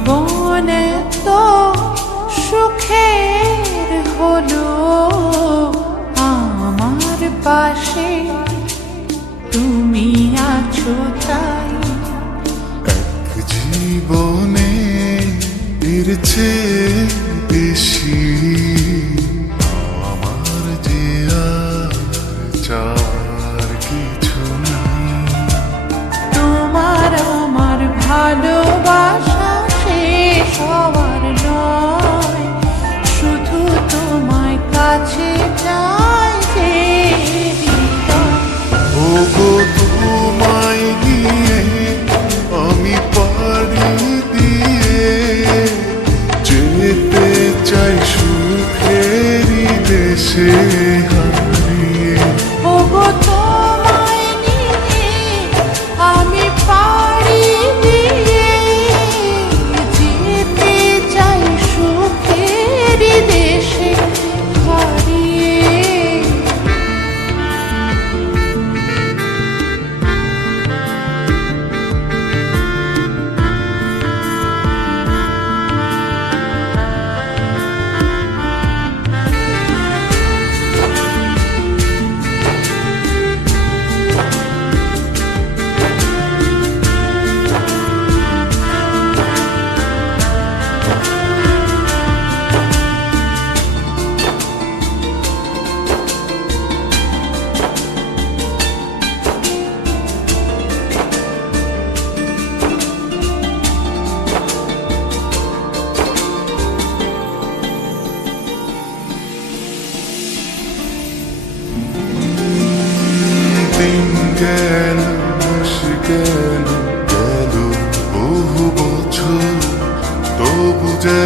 জীবন তো সুখের হলো আমার পাশে তুমি আছো তাই। এক জীবনে এর চেয়ে বেশি আমার যে আর চার কিছু নাই। তোমার আমার ভালোবাসা শেষ হওয়ার নয়, শুধু তোমায় কাছে চাই যে হৃদয়। ওগো তোমায় নিয়ে আমি পাড়ি দিয়ে যেতে চাই সুখেরই দেশে হারিয়ে। ওগো তোমায় নিয়ে আমি পাড়ি দিয়ে যেতে চাই সুখের দেশে হারিয়ে। গেল মাস গেল গেল বহু বছর, তবু যে